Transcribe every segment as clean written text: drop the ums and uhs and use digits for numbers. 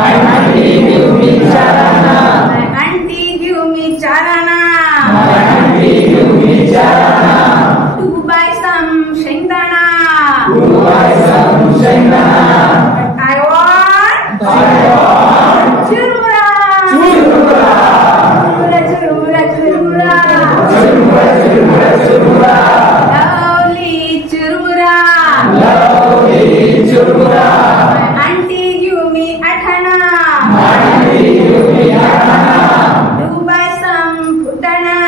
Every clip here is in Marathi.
आंटी give me चाराना. आंटी give me चाराना. आंटी give me चाराना. To buy some शेंगदाणा. To buy some शेंगदाणा. I want चुरमुरा. चुरमुरा. चुरमुरा. चुरमुरा. चुरमुरा. चुरमुरा. चुरमुरा. Lovely चुरमुरा. Lovely चुरमुरा. आंटी give me आठाणा. आंटी give me आठाणा. To buy some फुटाणा.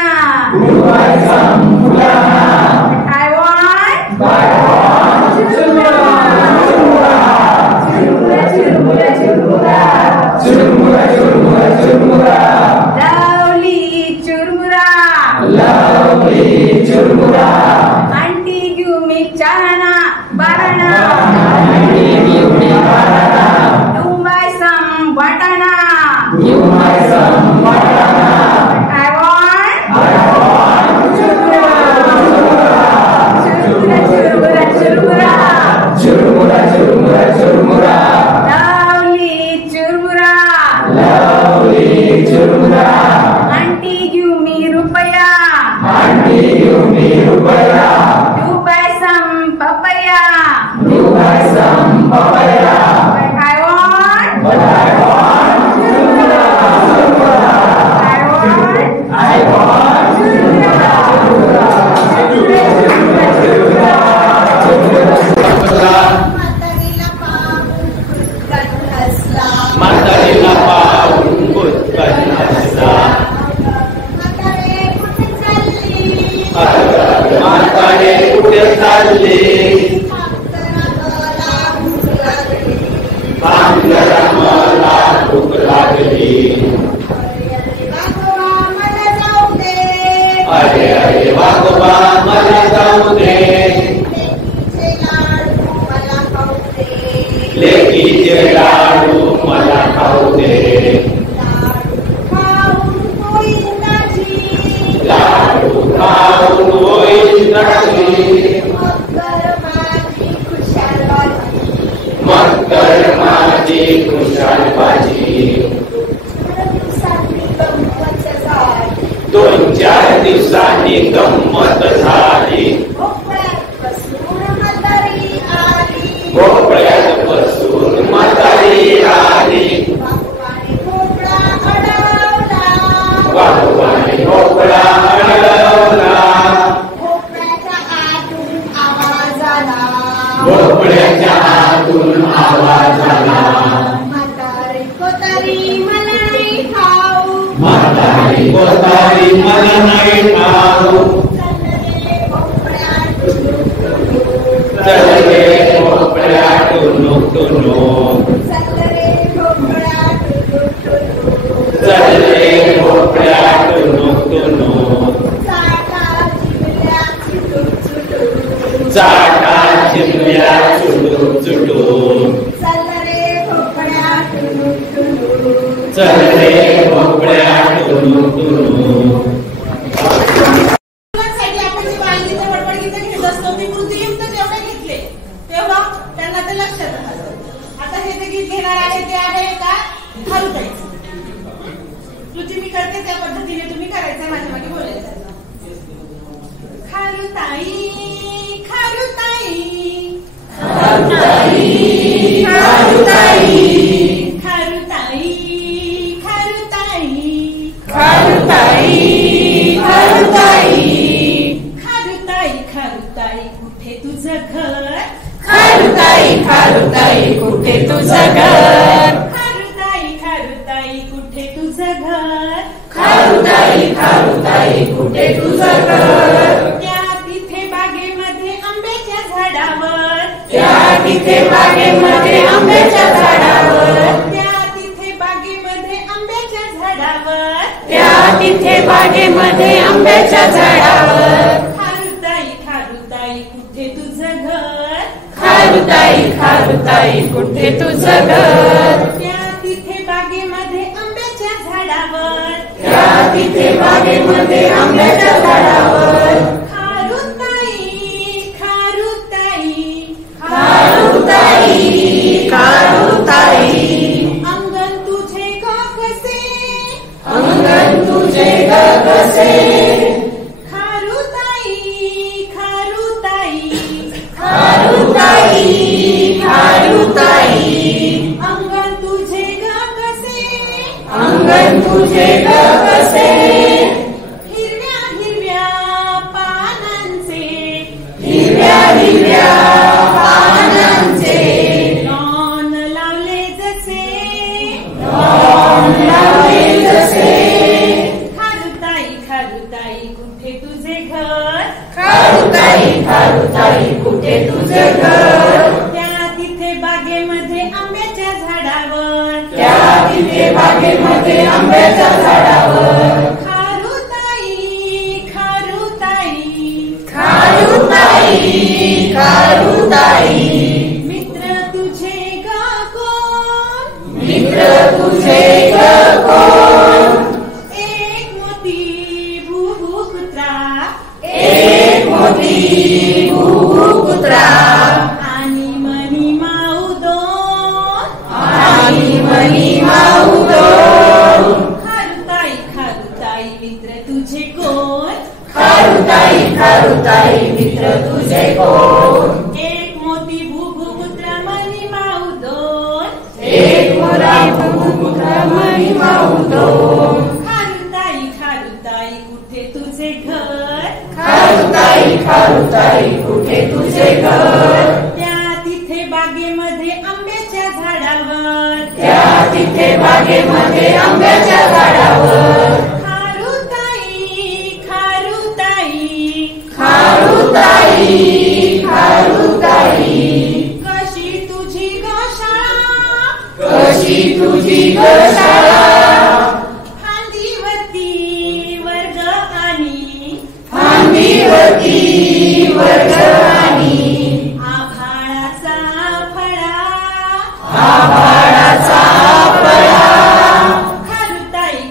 To buy some फुटाणा. I want चुरमुरा. चुरमुरा. चुरमुरा. चुरमुरा. चुरमुरा. चुरमुरा. चुरमुरा. Lovely चुरमुरा. Lovely चुरमुरा. आंटी give me चाराणा. बाराणा. आंटी give me बाराणा. To buy some वाटाणा. To buy some वाटाणा. I want चुरमुरा. चुरमुरा. चुरमुरा. चुरमुरा. चुरमुरा. चुरमुरा. चुरमुरा. Lovely चुरमुरा. Lovely चुरमुरा. आंटी give me रुपया. आंटी give me रुपया. To buy some papaya. To buy some papaya. But I want चुरमुरा. चुरमुरा. I want Churmura. म्हातारीला पाहून भूतकाळ हसला. म्हातारे कुठे चालले. भांगरा मला भूक लागली. अरे अरे वागोबा मला जाऊ दे. लेकीचे लाडू मला खाऊ दे. लाडू खाऊन होईल नाची. मग तर माझी खुशाल बाजी. 2-4 दिवसांनी गंमत झाली. भोपळ्यात बसून म्हातारी आली. वाघोबाने भोपळा अडवला. भोपळ्याच्या आतून आवाज आला. म्हातारी कोतारी मला नाही खाऊ. चल रे भोपळ्या टुनू टुनू. चल रे भोपळ्या टुनू टुनू. चाटा चिमल्या चुटू चुटू. चल रे भोपळ्या टुनू टुनू. कृती मी करते त्या पद्धतीने तुम्ही करायचं. माझ्या मागे बोलायचं. खारुताई खारुताई खारुताई खारुताई खारुताई खारुताई खारुताई खारुताई खारुताई कुठे तुझं घर. खारुताई खारुताई कुठे तुझं घर. खारुताई खारुताई कुठे तुझं घर. खारुताई खारुताई कुठे तुझं घर. त्या तिथे बागेमध्ये आंब्याच्या झाडावर. त्या तिथे बागेमध्ये आंब्याच्या झाडावर. त्या तिथे बागेमध्ये आंब्याच्या झाडावर. त्या तिथे बागेमध्ये आंब्याच्या झाडावर. खारुताई खारुताई कुठे तुझं घर. खारुताई खारुताई कुठे तुझं घर. त्या तिथे बागेमध्ये आंब्याच्या झाडावर. त्या तिथे बागेमध्ये आंब्याच्या झाडावर. खारुताई खारुताई खारुताई खारुताई अंग खारुताई कुठे तुझे घर त्या तिथे बागेमध्ये आंब्याच्या झाडावर तिथे बागेमध्ये आंब्याच्या झाडावर खारुताई मित्र तुझे ग कोण एक मोती भुभु कुत्रा आणि मनी माऊ दोन खारुताई मित्र तुझे कोण खारुताई मित्र तुझे कोण एक मोती भुभु कुत्रा मनी माऊ दोन एक मोरा कुत्रा मनी माऊ दोन खारुताई कुठे तुझे घर खारुताई कुठे तुझे घर त्या तिथे बागेमध्ये आंब्याच्या झाडावर तिथे बागेमध्ये आंब्याच्या झाडावर खारुताई कशी तुझी गशाळा फांदीवरती वर्ग आणि आभाळाचा फळा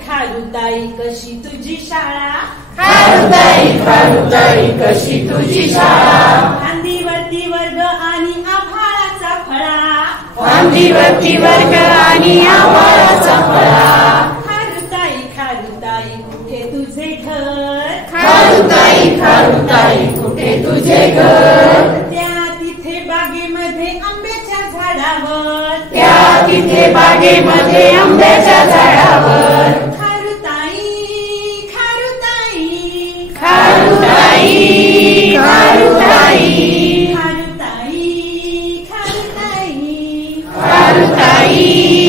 खारुताई कशी तुझी शाळा खारुताई कशी तुझी शाळा फांदीवरती वर्ग आणि आभाळाचा फळा फांदीवरती वर्ग आणि आभाळाचा फळा खारुताई कुठे तुझे घर खारुताई कुठे तुझे घर त्या तिथे बागेमध्ये आंब्याच्या झाडावर तिथे बागेमध्ये आंब्याच्या झाडावर खारुताई